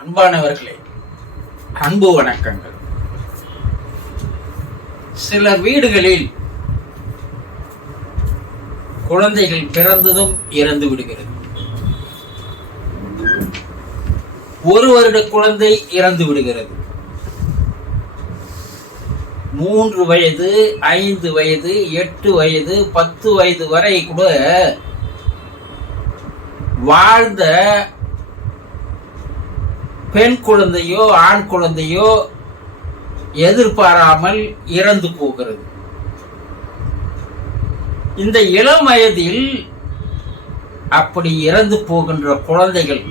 அன்பானவர்களே, அன்பு வணக்கங்கள். சில வீடுகளில் குழந்தைகள் பிறந்ததும் இறந்து விடுகிறது. ஒரு வருட குழந்தை இறந்து விடுகிறது. 3 வயது, 5 வயது, 8 வயது, 10 வயது வரை கூட வாழ்ந்த பெண் குழந்தையோ ஆண் குழந்தையோ எதிர்பாராமல் இறந்து போகிறது. இந்த இளம் வயதில் அப்படி இறந்து போகின்ற குழந்தைகள்,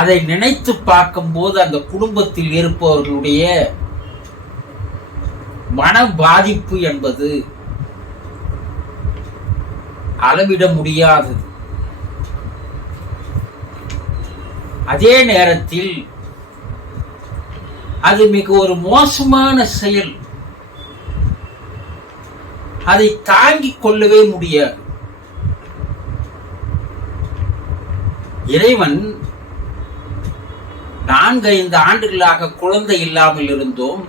அதை நினைத்து பார்க்கும்போது அந்த குடும்பத்தில் இருப்பவர்களுடைய மன பாதிப்பு என்பது அளவிட முடியாதது. அதே நேரத்தில் அது மிக ஒரு மோசமான செயல். அதை தாங்கிக் கொள்ளவே முடியாது. இறைவன் 4-5 ஆண்டுகளாக குழந்தை இல்லாமல் இருந்தோம்.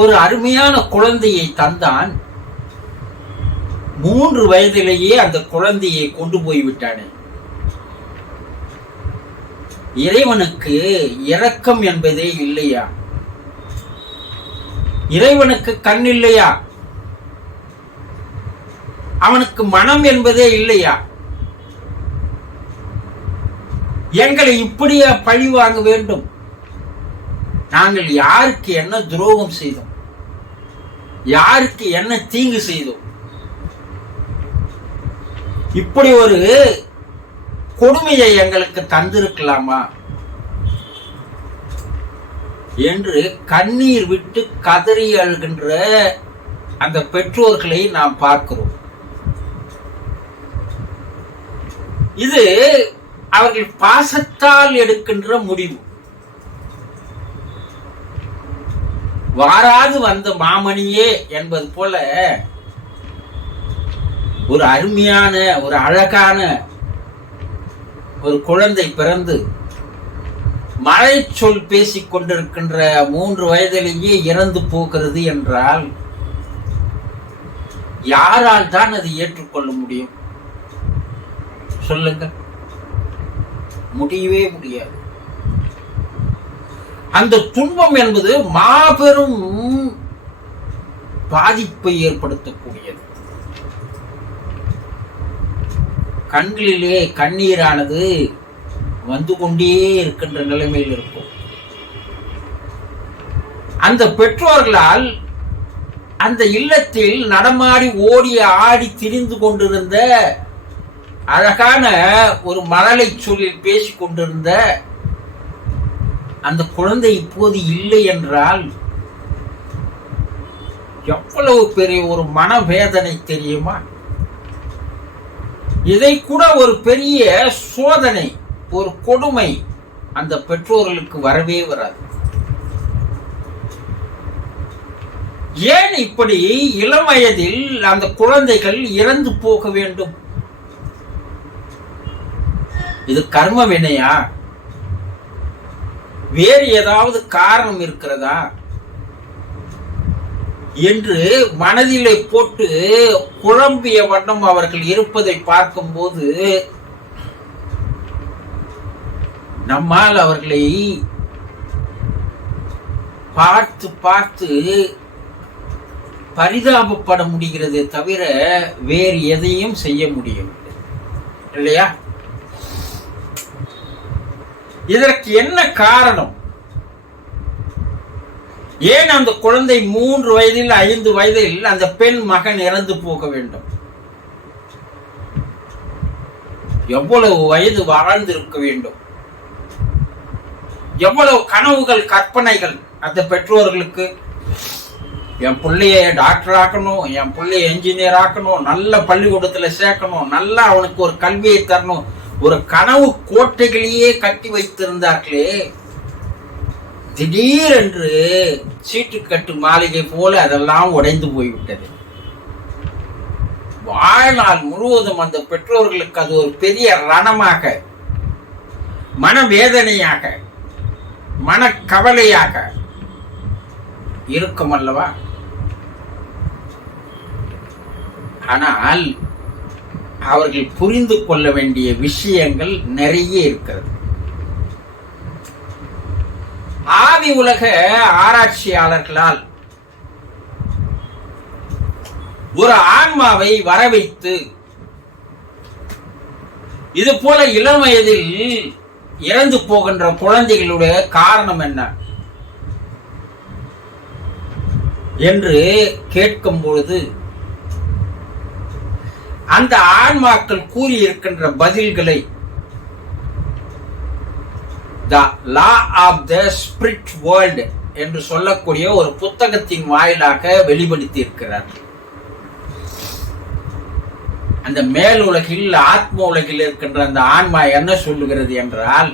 ஒரு அருமையான குழந்தையை தந்தான். 3 வயதிலேயே அந்த குழந்தையை கொண்டு போய்விட்டானே. இறைவனுக்கு இரக்கம் என்பதே இல்லையா? இறைவனுக்கு கண் இல்லையா? அவனுக்கு மனம் என்பதே இல்லையா? எங்களை இப்படியா பழி வாங்க வேண்டும்? நாங்கள் யாருக்கு என்ன துரோகம் செய்தோம்? யாருக்கு என்ன தீங்கு செய்தோம்? இப்படி ஒரு கொடுமையை எங்களுக்கு தந்திருக்கலாமா என்று கண்ணீர் விட்டு கதறி அழுகின்ற அந்த பெற்றோர்களை நாம் பார்க்கிறோம். இது அவர்கள் பாசத்தால் எடுக்கின்ற முடிவு. வாராது வந்த மாமணியே என்பது போல ஒரு அருமையான, ஒரு அழகான ஒரு குழந்தை பிறந்து மழை சொல் பேசிக் கொண்டிருக்கின்ற 3 வயதிலேயே இறந்து போகிறது என்றால் யாரால் தான் அதை ஏற்றுக்கொள்ள முடியும்? சொல்லுங்க. முடியவே முடியாது. அந்த துன்பம் என்பது மாபெரும் பாதிப்பை ஏற்படுத்தக்கூடியது. கண்களிலே கண்ணீரானது வந்து கொண்டே இருக்கின்ற நிலைமையில் இருக்கும். அந்த பெற்றோர்களால் அந்த இல்லத்தில் நடமாடி ஓடி ஆடி திரிந்து கொண்டிருந்த அழகான ஒரு மழலை சொல்லில் பேசிக் கொண்டிருந்த அந்த குழந்தை இப்போது இல்லை என்றால் எவ்வளவு பெரிய ஒரு மனவேதனை தெரியுமா? இதை கூட ஒரு பெரிய சோதனை, ஒரு கொடுமை அந்த பெற்றோர்களுக்கு வரவே வராது. ஏன் இப்படி இளம் வயதில் அந்த குழந்தைகள் இறந்து போக வேண்டும்? இது கர்ம வினையா? வேறு ஏதாவது காரணம் இருக்கிறதா என்று மனதிலே போட்டு குழம்பிய வண்ணம் அவர்கள் இருப்பதை பார்க்கும்போது நம்மால் அவர்களை பார்த்து பார்த்து பரிதாபப்பட முடிகிறதே தவிர வேறு எதையும் செய்ய முடியவில்லை, இல்லையா? இதற்கு என்ன காரணம்? ஏன் அந்த குழந்தை 3 வயதில் 5 வயதில் அந்த பெண் மகன் இறந்து போக வேண்டும்? எவ்வளவு வயது வாழ்ந்திருக்க வேண்டும்? எவ்வளவு கனவுகள், கற்பனைகள் அந்த பெற்றோர்களுக்கு. என் பிள்ளைய டாக்டர் ஆக்கணும், என் பிள்ளைய என்ஜினியர் ஆக்கணும், நல்ல பள்ளிக்கூடத்துல சேர்க்கணும், நல்லா அவனுக்கு ஒரு கல்வியை தரணும், ஒரு கனவு கோட்டைகளையே கட்டி வைத்திருந்தார்களே. திடீரென்று சீட்டுக்கட்டு மாளிகை போல அதெல்லாம் உடைந்து போய்விட்டது. வாழ்நாள் முழுவதும் அந்த பெற்றோர்களுக்கு அது ஒரு பெரிய ரணமாக, மனவேதனையாக, மனக்கவலையாக இருக்கும் அல்லவா? ஆனால் அவர்கள் புரிந்து கொள்ள வேண்டிய விஷயங்கள் நிறைய இருக்கிறது. ஆதி உலக ஆராய்ச்சியாளர்களால் ஒரு ஆன்மாவை வரவைத்து இது போல இளம் வயதில் இறந்து போகின்ற குழந்தைகளுடைய காரணம் என்ன என்று கேட்கும் பொழுது அந்த ஆன்மாக்கள் கூறியிருக்கின்ற பதில்களை the law of the spirit world என்று சொல்லக்கூடிய ஒரு புத்தகத்தின் வாயிலாக வெளிப்படுத்தி இருக்கிறார்கள். அந்த மேல் உலகில், ஆத்ம உலகில் இருக்கின்ற அந்த ஆன்மா என்ன சொல்லுகிறது என்றால்,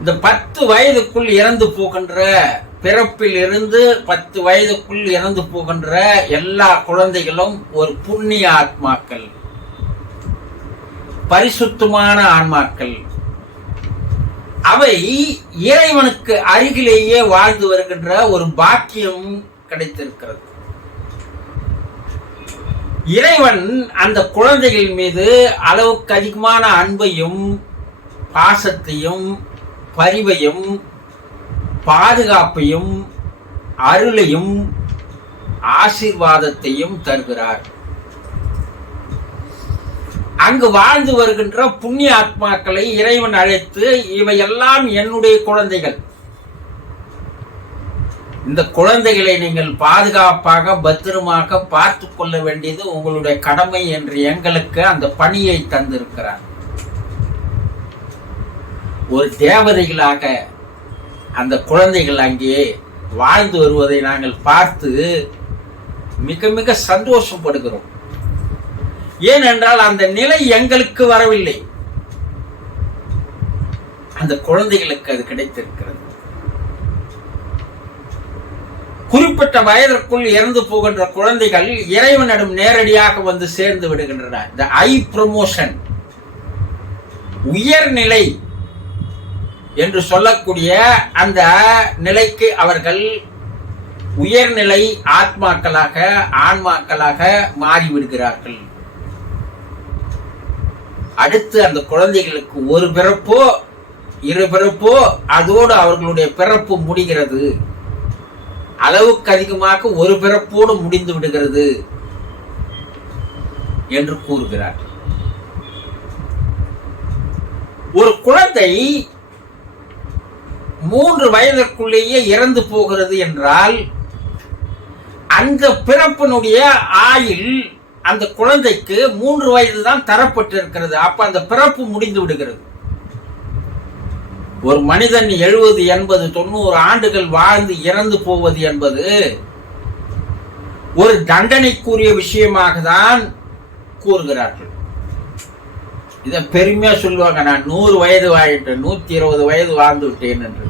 இந்த 10 வயதுக்குள் இறந்து போகின்ற, பிறப்பில் இருந்து 10 வயதுக்குள் இறந்து போகின்ற எல்லா குழந்தைகளும் ஒரு புண்ணிய ஆத்மாக்கள், பரிசுத்தமான ஆன்மாக்கள். அவை இறைவனுக்கு அருகிலேயே வாழ்ந்து வருகின்ற ஒரு பாக்கியம் கிடைத்திருக்கிறது. இறைவன் அந்த குழந்தைகள் மீது அளவுக்கு அதிகமான அன்பையும் பாசத்தையும் பரிவையும் பாதுகாப்பையும் அருளையும் ஆசீர்வாதத்தையும் தருகிறார். அங்கு வாழ்ந்து வருகின்ற புண்ணிய ஆத்மாக்களை இறைவன் அழைத்து, இவையெல்லாம் என்னுடைய குழந்தைகள், இந்த குழந்தைகளை நீங்கள் பாதுகாப்பாக பத்திரமாக பார்த்து கொள்ள வேண்டியது உங்களுடைய கடமை என்று எங்களுக்கு அந்த பணியை தந்திருக்கிறார். ஒரு தேவதைகளாக அந்த குழந்தைகள் அங்கே வாழ்ந்து வருவதை நாங்கள் பார்த்து மிக மிக சந்தோஷப்படுகிறோம். ஏனென்றால் அந்த நிலை எங்களுக்கு வரவில்லை, அந்த குழந்தைகளுக்கு அது கிடைத்திருக்கிறது. குறிப்பிட்ட வயதிற்குள் இறந்து போகின்ற குழந்தைகள் இறைவனிடம் நேரடியாக வந்து சேர்ந்து விடுகின்றன. இந்த ஐ ப்ரமோஷன், உயர்நிலை என்று சொல்லக்கூடிய அந்த நிலைக்கு அவர்கள் உயர்நிலை ஆத்மாக்களாக, ஆன்மாக்களாக மாறிவிடுகிறார்கள். அடுத்து அந்த குழந்தைகளுக்கு ஒரு பிறப்போ 2 பிறப்போ அதோடு அவர்களுடைய பிறப்பு முடிகிறது. அளவுக்கு அதிகமாக ஒரு பிறப்போடு முடிந்து விடுகிறது என்று கூறுகிறார். ஒரு குழந்தை 3 வயதிற்குள்ளேயே இறந்து போகிறது என்றால் அந்த பிறப்பினுடைய ஆயுள் அந்த குழந்தைக்கு 3 வயது தான் தரப்பட்டிருக்கிறது. அப்ப அந்த பிறப்பு முடிந்து விடுகிறது. ஒரு மனிதன் 70, 80, 90 ஆண்டுகள் வாழ்ந்து இறந்து போவது என்பது ஒரு தண்டனைக்குரிய விஷயமாக தான் கூறுகிறார்கள். இதை பெருமையா சொல்லுவாங்க, நான் 100 வயது வாழ்ந்தேன், 120 வயது வாழ்ந்து விட்டேன் என்று.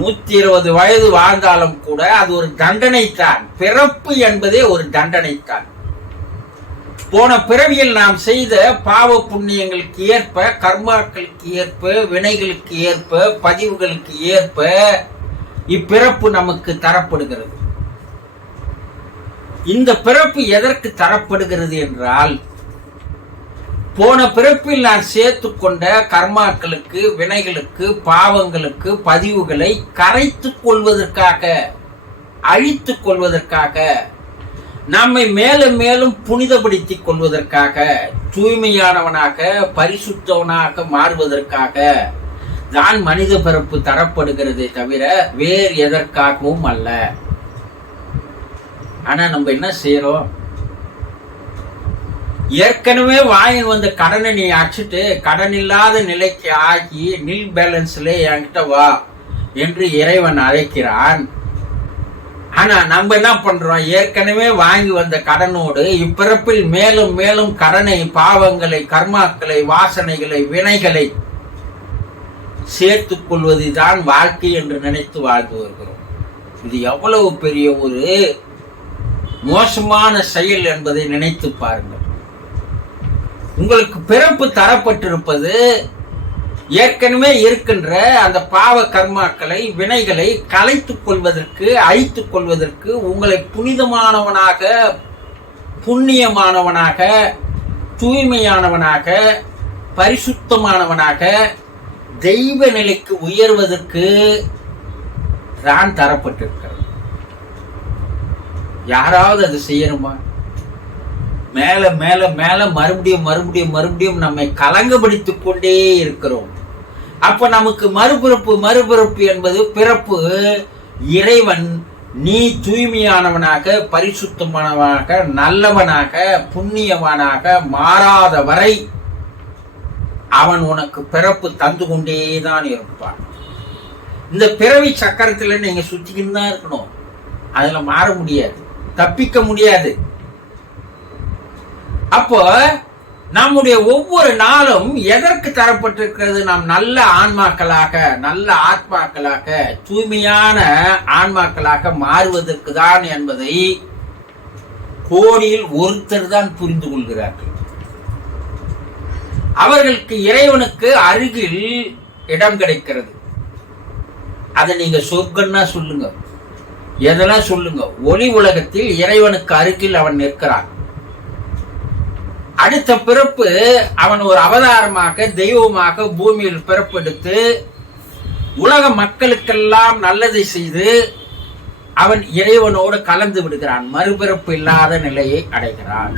120 வயது வாழ்ந்தாலும் கூட அது ஒரு தண்டனைத்தான். பிறப்பு என்பதே ஒரு தண்டனைத்தான். போன பிறவியில் நாம் செய்த பாவ புண்ணியங்களுக்கு ஏற்ப, கர்மாக்களுக்கு ஏற்ப, வினைகளுக்கு ஏற்ப, பதிவுகளுக்கு ஏற்ப இப்பிறப்பு நமக்கு தரப்படுகிறது. இந்த பிறப்பு எதற்கு தரப்படுகிறது என்றால், போன பிறப்பில் நான் சேர்த்து கொண்ட கர்மாக்களுக்கு, வினைகளுக்கு, பாவங்களுக்கு, பதிவுகளை கரைத்துக் கொள்வதற்காக, அழித்துக் கொள்வதற்காக, நம்மை மேலும் மேலும் புனிதப்படுத்திக் கொள்வதற்காக, தூய்மையானவனாக, பரிசுத்தவனாக மாறுவதற்காக தான் மனித பிறப்பு தரப்படுகிறதே தவிர வேறு எதற்காகவும் அல்ல. ஆனா நம்ம என்ன செய்யறோம்? ஏற்கனவே வாங்கி வந்த கடனை நீ அடிச்சுட்டு கடன் இல்லாத நிலைக்கு ஆகி நில் பேலன்ஸ்ல என்கிட்ட வா என்று இறைவன் அழைக்கிறான். ஆனா நம்ம என்ன பண்றோம்? ஏற்கனவே வாங்கி வந்த கடனோடு இப்பிறப்பில் மேலும் மேலும் கடனை, பாவங்களை, கர்மாக்களை, வாசனைகளை, வினைகளை சேர்த்துக் கொள்வதுதான் வாழ்க்கை என்று நினைத்து வாழ்ந்து வருகிறோம். இது எவ்வளவு பெரிய ஒரு மோசமான செயல் என்பதை நினைத்து பாருங்கள். உங்களுக்கு பிறப்பு தரப்பட்டிருப்பது ஏற்கனவே இருக்கின்ற அந்த பாவ கர்மாக்களை, வினைகளை கலைத்துக் கொள்வதற்கு, அழித்துக் கொள்வதற்கு, உங்களை புனிதமானவனாக, புண்ணியமானவனாக, தூய்மையானவனாக, பரிசுத்தமானவனாக, தெய்வ நிலைக்கு உயர்வதற்கு தான் தரப்பட்டிருக்கிறது. யாராவது அது செய்யணுமா? மேல மேல மேல மறுபடியும் மறுபடியும் மறுபடியும் நம்மை கலங்கப்படுத்திக் கொண்டே இருக்கிறோம். அப்ப நமக்கு மறுபிறப்பு என்பது பிறப்பு. இறைவன் நீ தூய்மையானவனாக, பரிசுத்தமானவனாக, நல்லவனாக, புண்ணியவனாக மாறாத வரை அவன் உனக்கு பிறப்பு தந்து கொண்டேதான் இருப்பான். இந்த பிறவி சக்கரத்துல நீங்க சுத்திக்கிட்டு தான் இருக்கணும். அதுல மாற முடியாது, தப்பிக்க முடியாது. அப்போ நம்முடைய ஒவ்வொரு நாளும் எதற்கு தரப்பட்டிருக்கிறது? நாம் நல்ல ஆன்மாக்களாக, நல்ல ஆத்மாக்களாக, தூய்மையான ஆன்மாக்களாக மாறுவதற்கு தான் என்பதை கோடியில் ஒருத்தர் தான் புரிந்து கொள்கிறார்கள். அவர்களுக்கு இறைவனுக்கு அருகில் இடம் கிடைக்கிறது. அதை நீங்க சொர்க்கம்னா சொல்லுங்க, எதெல்லாம் சொல்லுங்க. ஒளி உலகத்தில் இறைவனுக்கு அருகில் அவன் நிற்கிறான். அடுத்த பிறப்பு அவன் ஒரு அவதாரமாக, தெய்வமாக பூமியில் பிறப்பெடுத்து உலக மக்களுக்கெல்லாம் நல்லதை செய்து அவன் இறைவனோடு கலந்து விடுகிறான். மறுபிறப்பு இல்லாத நிலையை அடைகிறான்.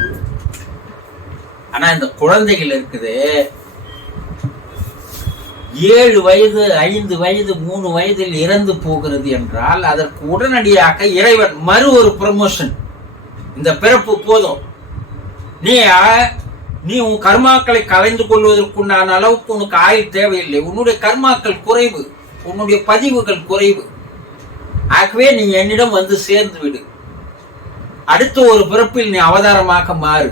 ஆனா இந்த குழந்தைகள் இருக்குது, 7 வயது, 5 வயது, 3 வயதில் இறந்து போகிறது என்றால் அதற்கு உடனடியாக இறைவன் மறு ஒரு ப்ரமோஷன். இந்த பிறப்பு போதும், நீ உன் கர்மாக்களை கலைந்து கொள்வதற்குண்டான அளவுக்கு உனக்கு ஆயுள் தேவையில்லை. உன்னுடைய கர்மாக்கள் குறைவு, உன்னுடைய பதிவுகள் குறைவு. ஆகவே நீ என்னிடம் வந்து சேர்ந்து விடு. அடுத்த ஒரு பிறப்பில் நீ அவதாரமாக மாறு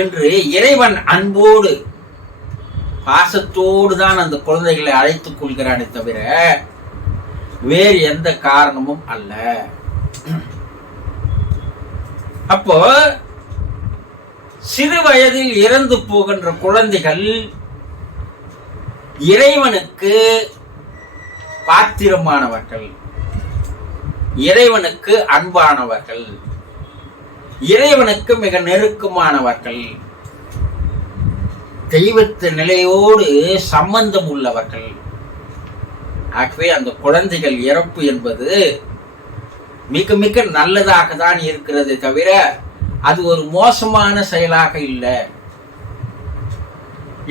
என்று இறைவன் அன்போடு, பாசத்தோடு தான் அந்த குழந்தைகளை அழைத்துக் கொள்கிறானே தவிர வேறு எந்த காரணமும் அல்ல. அப்போ சிறு வயதில் இறந்து போகின்ற குழந்தைகள் இறைவனுக்கு பாத்திரமானவர்கள், இறைவனுக்கு அன்பானவர்கள், இறைவனுக்கு மிக நெருக்கமானவர்கள், தெய்வத்து நிலையோடு சம்பந்தம் உள்ளவர்கள். ஆகவே அந்த குழந்தைகள் இறப்பு என்பது மிக மிக நல்லதாக தான் இருக்கிறது தவிர அது ஒரு மோசமான செயலாக இல்லை.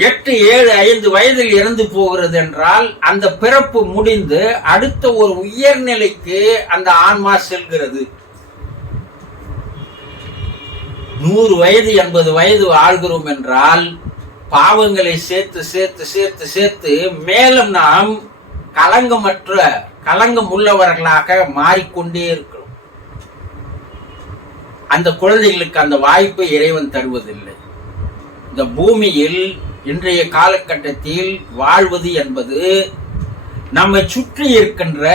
8, 7, 5 வயதில் இறந்து போகிறது என்றால் அந்த பிறப்பு முடிந்து அடுத்த ஒரு உயர்நிலைக்கு அந்த ஆன்மா செல்கிறது. 100 வயது 80 வயது ஆள்கிறோம் என்றால் பாவங்களை சேர்த்து சேர்த்து சேர்த்து சேர்த்து மேலும் நாம் களங்கம் உள்ளவர்களாக மாறிக்கொண்டே இருக்கிறோம். அந்த குழந்தைகளுக்கு அந்த வாய்ப்பை இறைவன் தருவதில்லை. இந்த பூமியில் இன்றைய காலகட்டத்தில் வாழ்வது என்பது நம்மை சுற்றி இருக்கின்ற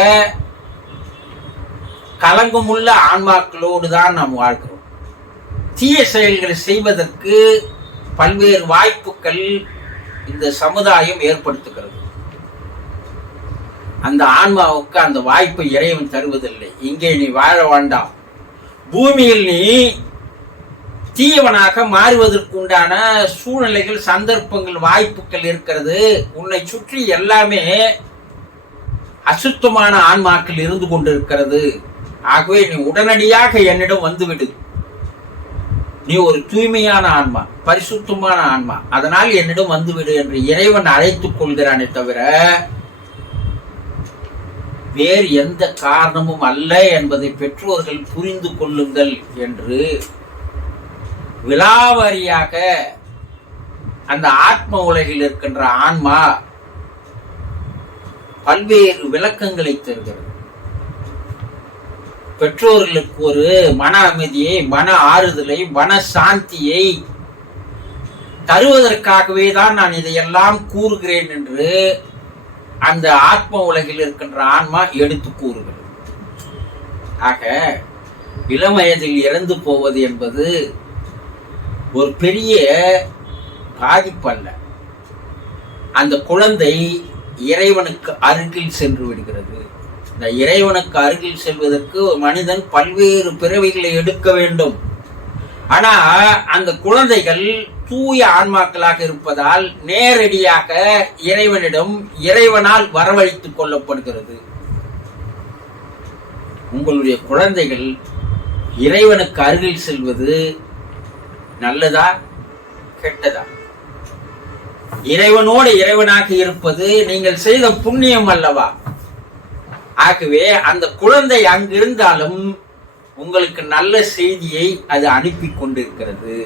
களங்கமுள்ள ஆன்மாக்களோடு தான் நாம் வாழ்கிறோம். தீய செயல்களை செய்வதற்கு பல்வேறு வாய்ப்புகள் இந்த சமுதாயம் ஏற்படுத்துகிறது. அந்த ஆன்மாவுக்கு அந்த வாய்ப்பை இறைவன் தருவதில்லை. இங்கே நீ வாழ வேண்டாம், பூமியில் நீ தீயவனாக மாறுவதற்குண்டான சூழ்நிலைகள், சந்தர்ப்பங்கள், வாய்ப்புகள் இருக்கிறது. உன்னை சுற்றி எல்லாமே அசுத்தமான ஆன்மாக்கள் இருந்து கொண்டிருக்கிறது. ஆகவே நீ உடனடியாக என்னிடம் வந்துவிடு. நீ ஒரு தூய்மையான ஆன்மா, பரிசுத்தமான ஆன்மா, அதனால் என்னிடம் வந்துவிடு என்று இறைவன் அழைத்துக் கொள்கிறானே தவிர வேறு எந்த காரணமும் அல்ல என்பதை பெற்றோர்கள் புரிந்து கொள்ளுங்கள் என்று விலாவாரியாக அந்த ஆத்ம உலகில் இருக்கின்ற ஆன்மா பல்வேறு விளக்கங்களை தருகிறது. பெற்றோர்களுக்கு ஒரு மன அமைதியை, மன ஆறுதலை, மன சாந்தியை தருவதற்காகவே தான் நான் இதையெல்லாம் கூறுகிறேன் என்று அந்த ஆத்ம உலகில் இருக்கின்ற ஆன்மா எடுத்து கூறுகிறது. ஆக இளம் வயதில் இறந்து போவது என்பது ஒரு பெரிய பாதிப்பு அல்ல. அந்த குழந்தை இறைவனுக்கு அருகில் சென்று விடுகிறது. இந்த இறைவனுக்கு அருகில் செல்வதற்கு மனிதன் பல்வேறு பிறவிகளை எடுக்க வேண்டும். ஆனா அந்த குழந்தைகள் தூய ஆன்மாக்களாக இருப்பதால் நேரடியாக இறைவனிடம் இறைவனால் வரவழைத்துக் கொள்ளப்படுகிறது. உங்களுடைய குழந்தைகள் இறைவனுக்கு அருகில் செல்வது நல்லதா கெட்டதா? இறைவனோடு இறைவனாக இருப்பது நீங்கள் செய்த புண்ணியம் அல்லவா? ஆகவே அந்த குழந்தை அங்கிருந்தாலும் உங்களுக்கு நல்ல செய்தியை அது அனுப்பி கொண்டிருக்கிறது.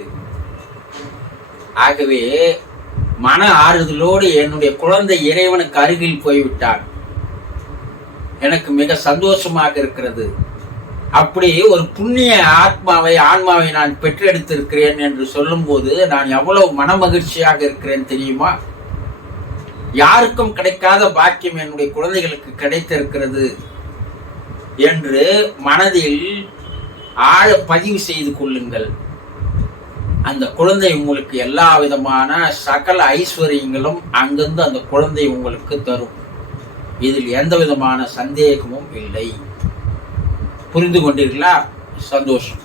ஆகவே மன ஆறுதலோடு என்னுடைய குழந்தை இறைவனுக்கு அருகில் போய்விட்டான், எனக்கு மிக சந்தோஷமாக இருக்கிறது, அப்படி ஒரு புண்ணிய ஆன்மாவை நான் பெற்றெடுத்திருக்கிறேன் என்று சொல்லும் போது நான் எவ்வளவு மன மகிழ்ச்சியாக இருக்கிறேன் தெரியுமா? யாருக்கும் கிடைக்காத பாக்கியம் என்னுடைய குழந்தைகளுக்கு கிடைத்திருக்கிறது என்று மனதில் ஆழ பதிவு செய்து கொள்ளுங்கள். அந்த குழந்தை உங்களுக்கு எல்லா விதமான சகல ஐஸ்வர்யங்களும் அங்கிருந்து அந்த குழந்தை உங்களுக்கு தரும். இதில் எந்த விதமான சந்தேகமும் இல்லை. புரிந்து கொண்டீர்களா? சந்தோஷம்.